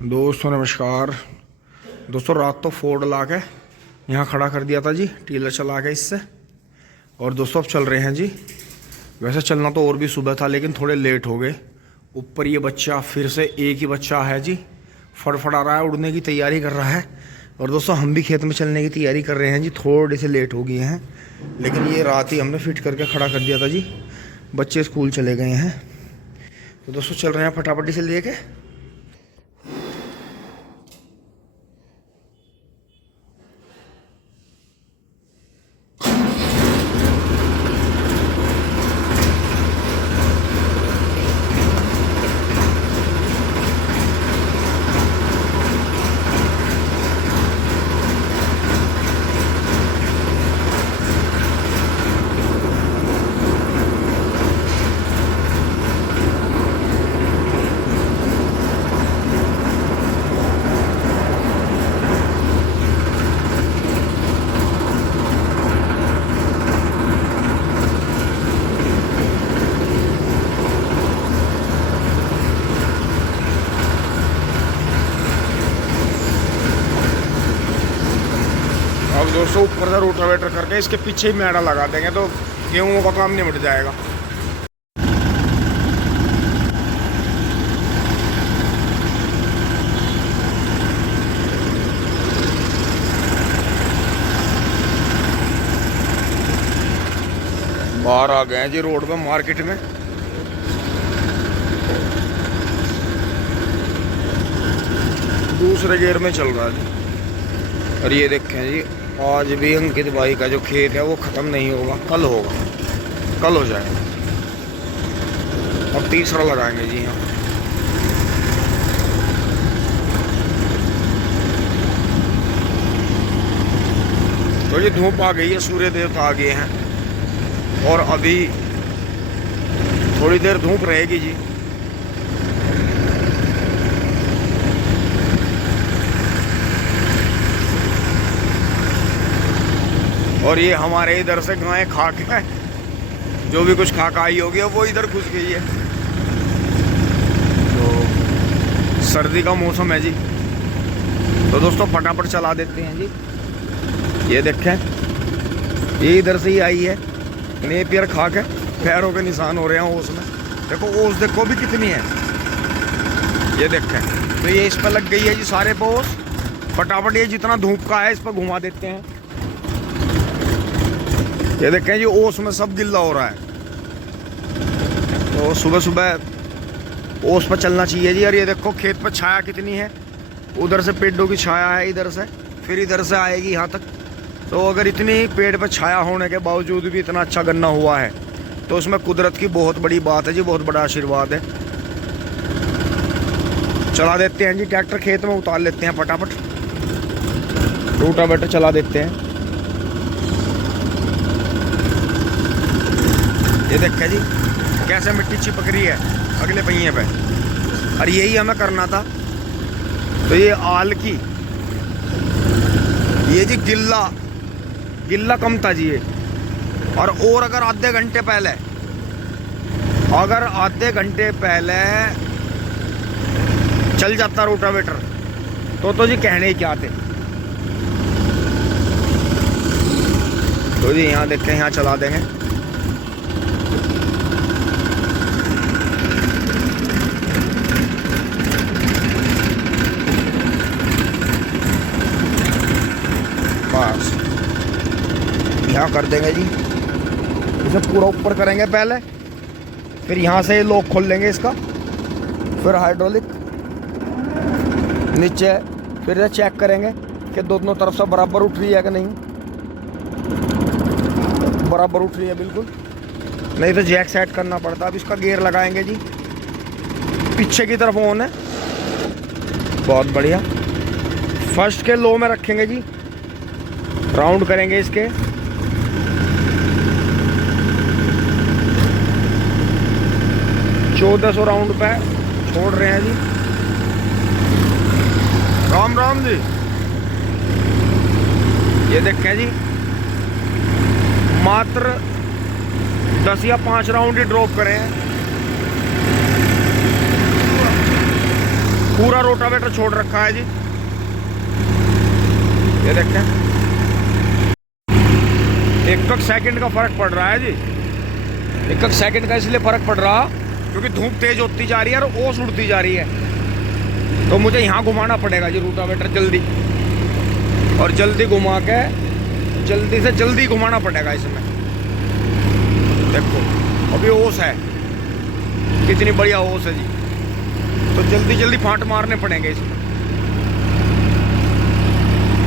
दोस्तों नमस्कार। दोस्तों रात तो फोर्ड ला के यहाँ खड़ा कर दिया था जी, टीलर चला के इससे। और दोस्तों अब चल रहे हैं जी। वैसे चलना तो और भी सुबह था लेकिन थोड़े लेट हो गए। ऊपर ये बच्चा फिर से एक ही बच्चा है जी, फड़फड़ा रहा है, उड़ने की तैयारी कर रहा है। और दोस्तों हम भी खेत में चलने की तैयारी कर रहे हैं जी, थोड़े से लेट हो गए हैं। लेकिन ये रात ही हमने फिट करके खड़ा कर दिया था जी। बच्चे स्कूल चले गए हैं तो दोस्तों चल रहे हैं फटाफटी से लेके। अब दोस्तों ऊपर से रोटावेटर करके इसके पीछे ही मैड़ा लगा देंगे तो गेहूं का काम निपट जाएगा। बाहर आ गए हैं जी रोड पे, मार्केट में। दूसरे गियर में चल रहा है जी। और ये देखें जी, आज भी अंकित भाई का जो खेत है वो ख़त्म नहीं होगा, कल होगा, कल हो जाएगा। अब तीसरा लगाएंगे जी यहाँ। तो ये धूप आ गई है, सूर्य देवता आ गए हैं और अभी थोड़ी देर धूप रहेगी जी। और ये हमारे इधर से गाय खाक है, जो भी कुछ खाक आई होगी वो इधर घुस गई है। तो सर्दी का मौसम है जी, तो दोस्तों फटाफट चला देते हैं जी। ये देखें, ये इधर से ही आई है, नेपियर खाक है, पैरों के निशान हो रहे हैं ओस में। देखो ओस देखो भी कितनी है, ये देखें। तो ये इस पर लग गई है जी सारे पे ओस। फटाफट ये जितना धूप का है इस पर घुमा देते हैं। ये देखें जी ओस में सब गिल्ला हो रहा है, तो सुबह सुबह ओस पर चलना चाहिए जी। और ये देखो खेत पर छाया कितनी है, उधर से पेड़ों की छाया है, इधर से फिर इधर से आएगी यहाँ तक। तो अगर इतनी पेड़ पर छाया होने के बावजूद भी इतना अच्छा गन्ना हुआ है तो उसमें कुदरत की बहुत बड़ी बात है जी, बहुत बड़ा आशीर्वाद है। चला देते हैं जी ट्रैक्टर, खेत में उतार लेते हैं फटाफट, रोटावेटर चला देते हैं। ये देखें जी कैसे मिट्टी चिपक रही है अगले पहिए पे। और यही हमें करना था। तो ये आल की, ये जी गिल्ला कम था जी ये। और अगर आधे घंटे पहले चल जाता रोटावेटर तो जी कहने ही क्या थे। तो जी यहाँ देखें, यहाँ चला देंगे। बस यहाँ कर देंगे जी, इसे पूरा ऊपर करेंगे पहले, फिर यहाँ से लॉक खोल लेंगे इसका, फिर हाइड्रोलिक नीचे, फिर चेक करेंगे कि दोनों तरफ से बराबर उठ रही है कि नहीं। बराबर उठ रही है बिल्कुल, नहीं तो जैक सेट करना पड़ता। अब इसका गियर लगाएंगे जी, पीछे की तरफ ऑन है, बहुत बढ़िया। फर्स्ट के लो में रखेंगे जी, राउंड करेंगे इसके। चौदह 1400 राउंड पे छोड़ रहे हैं जी। राम राम जी। ये देखें जी, मात्र 10 या 5 राउंड ही ड्रॉप करें हैं, पूरा रोटावेटर छोड़ रखा है जी, ये देखें। एक सेकंड का फर्क पड़ रहा है जी, एक सेकंड का इसलिए फर्क पड़ रहा क्योंकि धूप तेज होती जा रही है और ओस उड़ती जा रही है। तो मुझे यहाँ घुमाना पड़ेगा जी रोटावेटर जल्दी, और जल्दी घुमा के जल्दी से जल्दी घुमाना पड़ेगा इसमें। देखो अभी ओस है, कितनी बढ़िया ओस है जी, तो जल्दी जल्दी फांट मारने पड़ेंगे इसमें,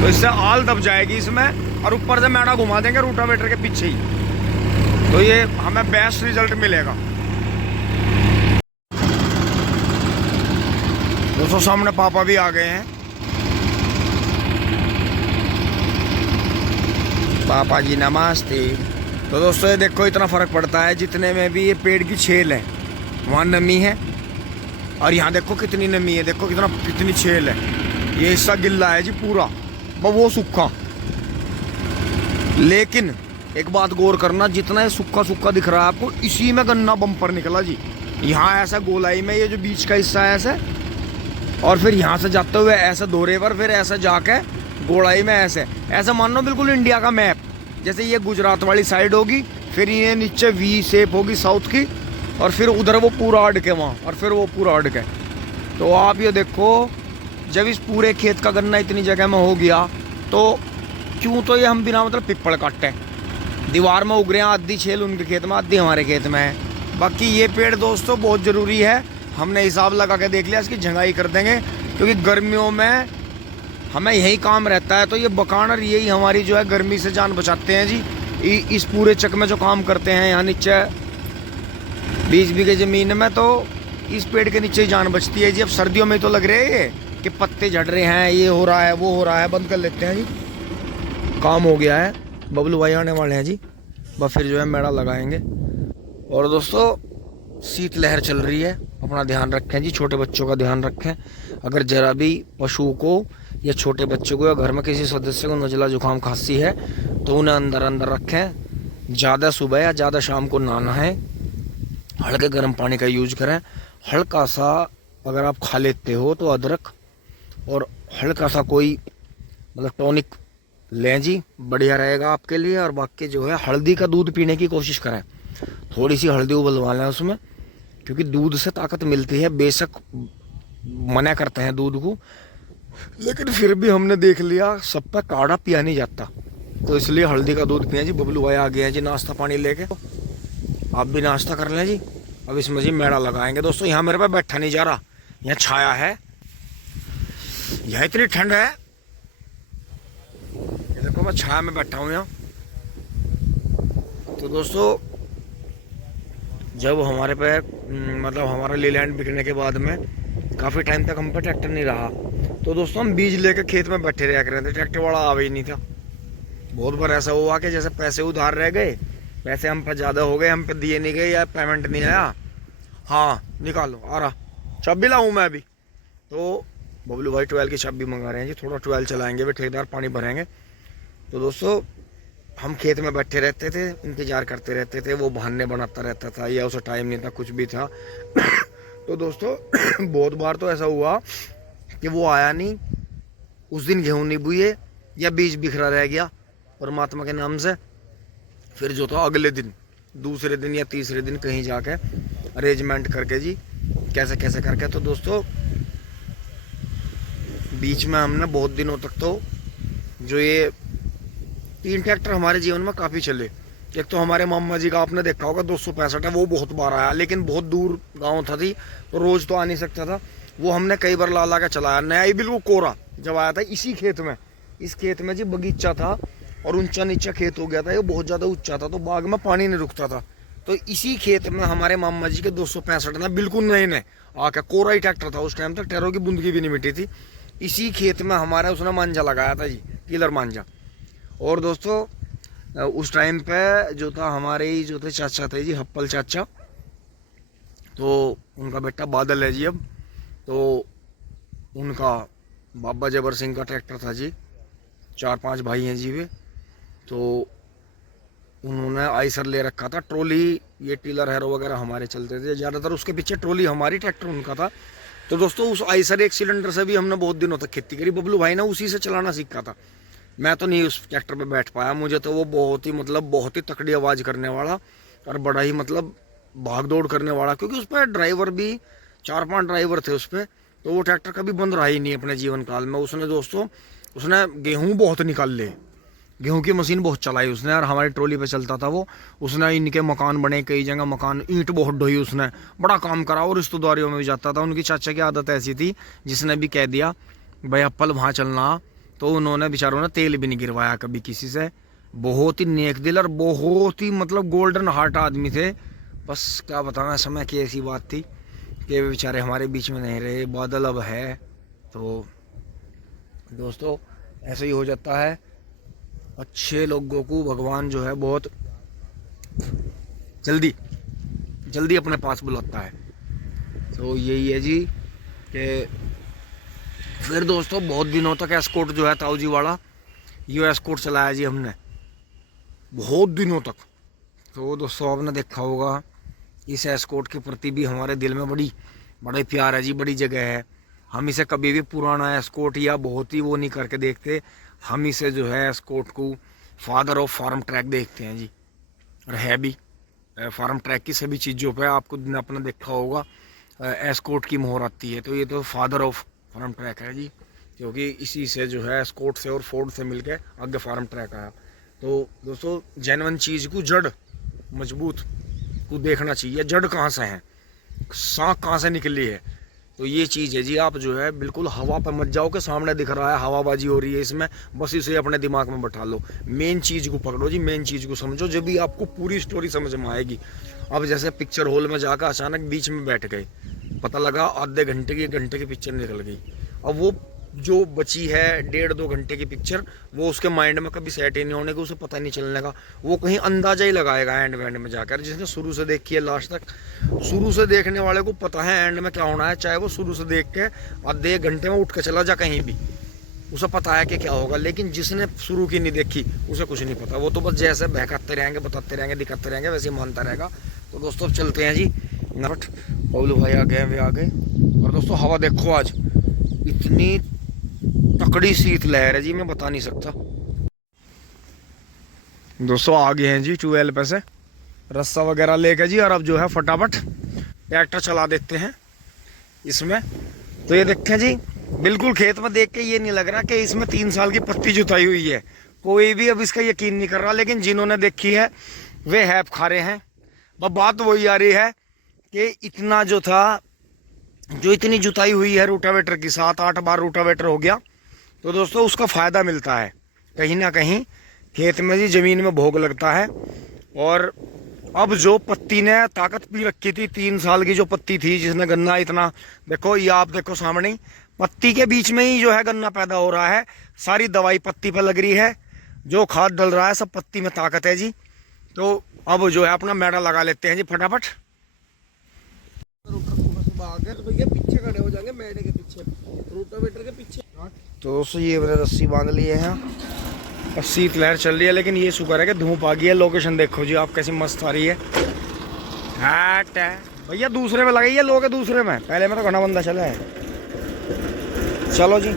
तो इससे आल दब जाएगी इसमें, और ऊपर से मैडा घुमा देंगे रोटावेटर के पीछे ही, तो ये हमें बेस्ट रिजल्ट मिलेगा। दोस्तों सामने पापा भी आ गए हैं, पापा जी नमस्ते। तो दोस्तों ये देखो इतना फर्क पड़ता है, जितने में भी ये पेड़ की छेल है वहाँ नमी है, और यहाँ देखो कितनी नमी है, देखो कितनी छेल है। ये हिस्सा गिल्ला है जी पूरा, वो सूखा। लेकिन एक बात गौर करना, जितना ये सूखा सूखा दिख रहा है आपको, इसी में गन्ना बम्पर निकला जी। यहाँ ऐसा गोलाई में ये जो बीच का हिस्सा है ऐसे, और फिर यहाँ से जाते हुए ऐसा दोहरे पर, फिर ऐसा जाके गोलाई में ऐसे मान लो बिल्कुल इंडिया का मैप। जैसे ये गुजरात वाली साइड होगी, फिर ये नीचे वी शेप होगी साउथ की, और फिर उधर वो पूरा अड़के वहाँ, और फिर वो पूरा अड़के। तो आप ये देखो, जब इस पूरे खेत का गन्ना इतनी जगह में हो गया, तो क्यों तो ये हम बिना मतलब पिप्पल काटे दीवार में उग रहे हैं, आधी छेल उनके खेत में, आधी हमारे खेत में है। बाकी ये पेड़ दोस्तों बहुत ज़रूरी है, हमने हिसाब लगा के देख लिया, इसकी झंगाई कर देंगे, क्योंकि गर्मियों में हमें यही काम रहता है। तो ये बकानर यही हमारी जो है गर्मी से जान बचाते हैं जी। इस पूरे चक में जो काम करते हैं यहाँ नीचे 20 बीघे ज़मीन में, तो इस पेड़ के नीचे ही जान बचती है जी। अब सर्दियों में तो लग रहे हैं कि पत्ते झड़ रहे हैं, ये हो रहा है वो हो रहा है, बंद कर लेते हैं जी, काम हो गया है। बबलू भाई आने वाले हैं जी, बस फिर जो है मेड़ा लगाएंगे। और दोस्तों शीतलहर चल रही है, अपना ध्यान रखें जी, छोटे बच्चों का ध्यान रखें। अगर जरा भी पशु को या छोटे बच्चों को या घर में किसी सदस्य को नज़ला जुकाम खांसी है तो उन्हें अंदर अंदर रखें। ज़्यादा सुबह या ज़्यादा शाम को ना नहाएं, हल्के गर्म पानी का यूज करें। हल्का सा अगर आप खा लेते हो तो अदरक और हल्का सा कोई मतलब टॉनिक लें जी, बढ़िया रहेगा आपके लिए। और बाकी जो है हल्दी का दूध पीने की कोशिश करें, थोड़ी सी हल्दी उबलवा लें उसमें, क्योंकि दूध से ताकत मिलती है। बेशक मना करते हैं दूध को, लेकिन फिर भी हमने देख लिया सब पे काढ़ा पिया नहीं जाता, तो इसलिए हल्दी का दूध पिए जी। बबलू भाई आ गए हैं जी नाश्ता पानी लेके, आप भी नाश्ता कर लें जी। अब इसमें जी मेड़ा लगाएंगे। दोस्तों यहाँ मेरे पे बैठा नहीं जा रहा, यहाँ छाया है, यहाँ इतनी ठंड है, ये देखो मैं छाया में बैठा हूँ यहाँ। तो दोस्तों जब हमारे पे मतलब हमारा लीलैंड बिकने के बाद में काफ़ी टाइम तक हम पे ट्रैक्टर नहीं रहा, तो दोस्तों हम बीज लेके खेत में बैठे रहा कर रहे थे, ट्रैक्टर वाला आवे ही नहीं था। बहुत बार ऐसा हुआ कि जैसे पैसे उधार रह गए, पैसे हम पे ज़्यादा हो गए, हम पे दिए नहीं गए या पेमेंट नहीं आया। हाँ निकालो आ रहा, चाबी लाऊँ मैं अभी। तो बबलू भाई 12 की चाबी मंगा रहे हैं जी, थोड़ा 12 चलाएंगे, वे ठेकेदार पानी भरेंगे। तो दोस्तों हम खेत में बैठे रहते थे, इंतज़ार करते रहते थे, वो बहाने बनाता रहता था या उसे टाइम नहीं था, कुछ भी था। तो दोस्तों बहुत बार तो ऐसा हुआ कि वो आया नहीं, उस दिन गेहूँ नहीं बुए या बीज बिखरा रह गया परमात्मा के नाम से। फिर जो था अगले दिन, दूसरे दिन या तीसरे दिन कहीं जाके अरेंजमेंट करके जी कैसे कैसे करके। तो दोस्तों बीच में हमने बहुत दिनों तक तो जो ये 3 ट्रैक्टर हमारे जीवन में काफ़ी चले। एक तो हमारे मामा जी का आपने देखा होगा 265 है, वो बहुत बार आया, लेकिन बहुत दूर गांव था थी, तो रोज़ तो आ नहीं सकता था। वो हमने कई बार ला के चलाया, नया ही बिल्कुल कोरा जब आया था इसी खेत में। इस खेत में जी बगीचा था और ऊंचा नीचा खेत हो गया था, ये बहुत ज़्यादा ऊंचा था, तो बाग में पानी नहीं रुकता था। तो इसी खेत में हमारे मामा जी के 265 ना बिल्कुल नए नए आके, कोरा ही ट्रैक्टर था उस टाइम तक, टैरों की बूंद की भी नहीं मिट्टी थी। इसी खेत में हमारा उसने मांझा लगाया था जी, किलर मांझा। और दोस्तों उस टाइम पे जो था हमारे ही जो थे चाचा थे जी, हप्पल चाचा, तो उनका बेटा बादल है जी अब, तो उनका बाबा जबर सिंह का ट्रैक्टर था जी, 4-5 भाई हैं जी वे। तो उन्होंने आइसर ले रखा था, ट्रॉली ये टीलर हैरो वगैरह हमारे चलते थे ज़्यादातर, उसके पीछे ट्रॉली हमारी, ट्रैक्टर उनका था। तो दोस्तों उस आइसर एक सिलेंडर से भी हमने बहुत दिनों तक खेती करी। बबलू भाई ने उसी से चलाना सीखा था। मैं तो नहीं उस ट्रैक्टर पे बैठ पाया। मुझे तो वो बहुत ही तकड़ी आवाज़ करने वाला और बड़ा ही भाग दौड़ करने वाला, क्योंकि उस पर ड्राइवर भी 4-5 ड्राइवर थे उस पर। तो वो ट्रैक्टर कभी बंद रहा ही नहीं अपने जीवन काल में। उसने दोस्तों गेहूँ बहुत निकाल ले, गेहूं की मशीन बहुत चलाई उसने, और हमारी ट्रॉली पे चलता था वो। उसने इनके मकान बने, कई जगह मकान, ईंट बहुत ढोई उसने, बड़ा काम करा। और रिश्तेदारियों में भी जाता था। उनकी चाचा की आदत ऐसी थी, जिसने भी कह दिया भाई अप्पल वहाँ चलना, तो उन्होंने बेचारों ने तेल भी नहीं गिरवाया कभी किसी से। बहुत ही नेक दिल और बहुत ही गोल्डन हार्ट आदमी थे। बस क्या बताना, समय की ऐसी बात थी कि वे बेचारे हमारे बीच में नहीं रहे। बादल अब है, तो दोस्तों ऐसे ही हो जाता है। अच्छे लोगों को भगवान जो है बहुत जल्दी अपने पास बुलाता है। तो यही है जी कि फिर दोस्तों बहुत दिनों तक एस्कॉर्ट जो है ताऊ जी वाला, ये एस्कॉर्ट चलाया जी हमने बहुत दिनों तक। तो दोस्तों आपने देखा होगा इस एस्कॉर्ट के प्रति भी हमारे दिल में बड़ा ही प्यार है जी, बड़ी जगह है। हम इसे कभी भी पुराना एस्कॉर्ट या बहुत ही वो नहीं करके देखते। हम इसे जो है एस्कॉर्ट को फादर ऑफ फार्म ट्रैक देखते हैं जी। और है भी, फार्म ट्रैक की सभी चीज़ों पे आपको अपना देखा होगा एस्कॉर्ट की मोहर आती है। तो ये तो फादर ऑफ फार्म ट्रैक है जी, क्योंकि इसी से जो है एस्कॉर्ट से और फोर्ड से मिलके आगे फार्म ट्रैक आया। तो दोस्तों जेन्युइन चीज़ को जड़ मजबूत को देखना चाहिए, जड़ कहाँ से है, साँख कहाँ से निकली है। तो ये चीज़ है जी, आप जो है बिल्कुल हवा पर मत जाओ कि सामने दिख रहा है हवाबाजी हो रही है इसमें, बस इसे अपने दिमाग में बैठा लो। मेन चीज़ को पकड़ो जी, मेन चीज़ को समझो, जब भी आपको पूरी स्टोरी समझ में आएगी। अब जैसे पिक्चर हॉल में जाकर अचानक बीच में बैठ गए, पता लगा आधे घंटे की पिक्चर निकल गई। अब वो जो बची है 1.5-2 घंटे की पिक्चर, वो उसके माइंड में कभी सेट ही नहीं होने का, उसे पता नहीं चलने का। वो कहीं अंदाजा ही लगाएगा एंड वेंड में जाकर। जिसने शुरू से देखी है लास्ट तक, शुरू से देखने वाले को पता है एंड में क्या होना है, चाहे वो शुरू से देख के आधे घंटे में उठ के चला जा कहीं भी, उसे पता है कि क्या होगा। लेकिन जिसने शुरू की नहीं देखी उसे कुछ नहीं पता। वो तो बस जैसे बहकाते रहेंगे, बताते रहेंगे, दिखाते रहेंगे, वैसे ही मानता रहेगा। तो दोस्तों अब चलते हैं जी नट। बबलू भाई आ गए, वे आ गए। और दोस्तों हवा देखो, आज इतनी तकड़ी शीत लहर है जी, मैं बता नहीं सकता। दोस्तों आ गए हैं जी 12 पे से रस्सा वगैरह लेके जी, और अब जो है फटाफट ट्रैक्टर चला देते हैं इसमें। तो ये देखें जी, बिल्कुल खेत में देख के ये नहीं लग रहा कि इसमें 3 साल की पत्ती जुताई हुई है। कोई भी अब इसका यकीन नहीं कर रहा, लेकिन जिन्होंने देखी है वे हैप खा रहे हैं। अब बात वही आ रही है कि इतना जो था, जो इतनी जुताई हुई है रोटावेटर की, 7-8 बार रोटावेटर हो गया, तो दोस्तों उसका फ़ायदा मिलता है कहीं ना कहीं खेत में जी, ज़मीन में भोग लगता है। और अब जो पत्ती ने ताकत पी रखी थी, 3 साल की जो पत्ती थी, जिसने गन्ना इतना, देखो ये आप देखो सामने ही पत्ती के बीच में ही जो है गन्ना पैदा हो रहा है। सारी दवाई पत्ती पर लग रही है, जो खाद डल रहा है सब पत्ती में ताकत है जी। तो अब जो है अपना मैडा लगा लेते हैं जी फटाफट। तो भैया पीछे खड़े हो जाएंगे मेडे के पीछे, रोटावेटर के पीछे। तो दोस्तों ये मैंने रस्सी बांध ली है यहाँ, और शीत लहर चल रही है, लेकिन ये शुक्र है कि धूप आ गई है। लोकेशन देखो जी आप कैसी मस्त आ रही है। हट भैया दूसरे में लगाइए, लोगे दूसरे में, पहले में तो घना बंदा चला है। चलो जी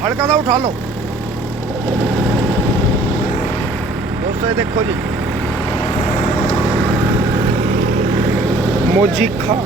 हल्का सा उठा लो दोस्तों। ये देखो जी मोजी खा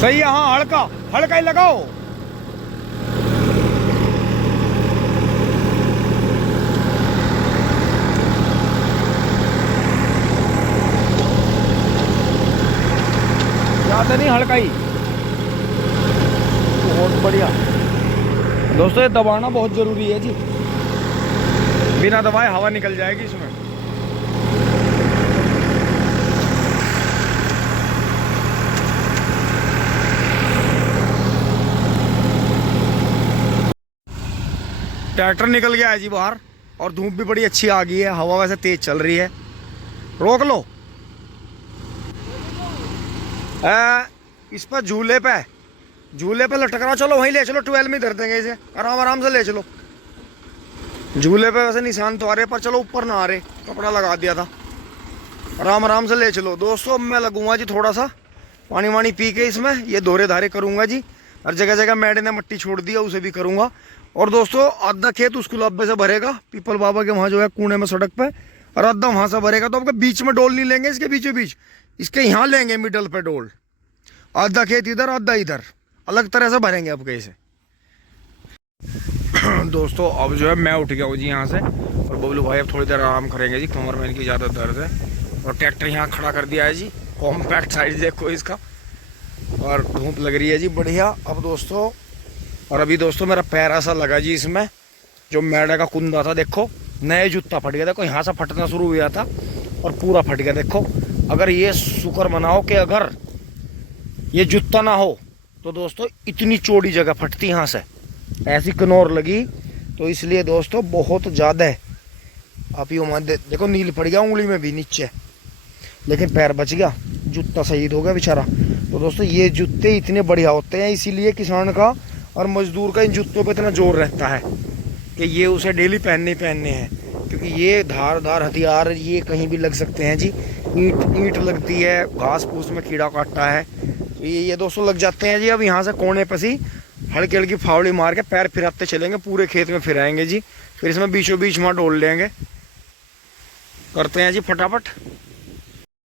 सही है, हाँ हल्का ही लगाओ। ज्यादा नहीं, हल्का ही, बहुत बढ़िया। दोस्तों ये दबाना बहुत ज़रूरी है जी, बिना दबाए हवा निकल जाएगी इसमें। ट्रैक्टर निकल गया है जी बाहर, और धूप भी बड़ी अच्छी आ गई है, हवा वैसे तेज चल रही है। रोक लो इस पर झूले पे झूले पे लटक रहा, चलो वहीं ले चलो, 12 में धर देंगे इसे, आराम आराम से ले चलो। झूले पे वैसे निशान तो आ रहे, पर चलो ऊपर ना आ रहे, कपड़ा लगा दिया था। आराम आराम से ले चलो दोस्तों। मैं लगूंगा जी थोड़ा सा पानी वानी पी के इसमें, ये दोहरे धारे करूंगा जी। हर जगह जगह मैडे ने मट्टी छोड़ दिया, उसे भी करूंगा। और दोस्तों आधा खेत उस गुलाबे से भरेगा, पीपल बाबा के वहाँ जो है कूने में सड़क पे, और आधा वहाँ से भरेगा। तो आपके बीच में डोल नहीं लेंगे, इसके बीचों बीच, इसके यहाँ लेंगे मिडल पे डोल। आधा खेत इधर आधा इधर, अलग तरह से भरेंगे आपके इसे। दोस्तों अब जो है मैं उठ गया हूँ जी यहाँ से, और बबलू भाई अब थोड़ी देर आराम करेंगे जी, कमर में इनकी ज़्यादा दर्द है। और ट्रैक्टर यहाँ खड़ा कर दिया है जी, कॉम्पैक्ट साइज देखो इसका, और धूप लग रही है जी बढ़िया। अब दोस्तों, और अभी दोस्तों मेरा पैर ऐसा लगा जी इसमें, जो मैडा का कुंदा था देखो, नए जूता फट गया, देखो यहाँ से फटना शुरू हुआ था और पूरा फट गया देखो। अगर ये शुक्र मनाओ कि अगर ये जूता ना हो तो दोस्तों इतनी चौड़ी जगह फटती यहाँ से, ऐसी कनौर लगी। तो इसलिए दोस्तों बहुत ज़्यादा है। आप ही उम्र देखो, नील पड़ गया उंगली में भी नीचे, लेकिन पैर बच गया, जूता शहीद हो गया बेचारा। तो दोस्तों ये जूते इतने बढ़िया होते हैं, इसीलिए किसान का और मजदूर का इन जूतों पे इतना जोर रहता है कि ये उसे डेली पहनने ही पहनने हैं, क्योंकि ये धारदार हथियार ये कहीं भी लग सकते हैं जी। ईंट लगती है, घास फूस में कीड़ा काटता है, तो ये दोस्तों लग जाते हैं जी। अब यहाँ से कोने पर सी हल्की हल्की फावड़ी मार के पैर फिराते चलेंगे, पूरे खेत में फिराएंगे जी। फिर इसमें बीचों बीच वहाँ डोल लेंगे, करते हैं जी फटाफट।